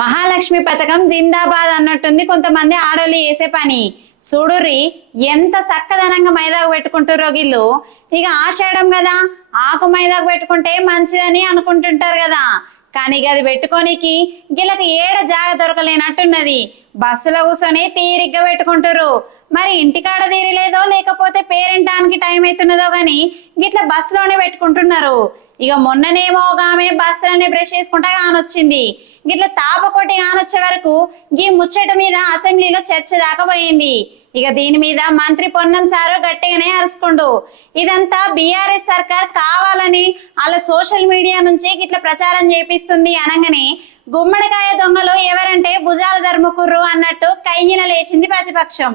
మహాలక్ష్మి పథకం జిందాబాద్ అన్నట్టుంది కొంతమంది ఆడోళ్ళు చేసే పని. చూడుర్రి ఎంత చక్కదనంగా మైదాకు పెట్టుకుంటారో గిళ్ళు. ఇక ఆషాఢం కదా, ఆకు మైదాకు పెట్టుకుంటే మంచిదని అనుకుంటుంటారు కదా. కానీ అది పెట్టుకోనికి గిళ్ళకి ఏడ జాగ దొరకలేనట్టున్నది. బస్సులో కూర్చొని తీరిగ్గా పెట్టుకుంటారు. మరి ఇంటికాడ తీరలేదో లేకపోతే పేరెంటానికి టైం అవుతున్నదో గాని గిట్ల బస్సులోనే పెట్టుకుంటున్నారు. ఇక మొన్ననేమో ఆమె బస్సులోనే బ్రష్ చేసుకుంటా కానొచ్చింది. గిట్ల తాపకొట్టి కానొచ్చే వరకు ఈ ముచ్చట మీద అసెంబ్లీలో చర్చ దాకా పోయింది. ఇక దీని మీద మంత్రి పొన్నం సారు గట్టిగానే అరుచుకుండు. ఇదంతా బీఆర్ఎస్ సర్కార్ కావాలని అలా సోషల్ మీడియా నుంచి గిట్ల ప్రచారం చేపిస్తుంది అనగానే గుమ్మడికాయ దొంగలు ఎవరంటే భుజాలు ధర్మకుర్రు అన్నట్టు కయ్యిన లేచింది ప్రతిపక్షం.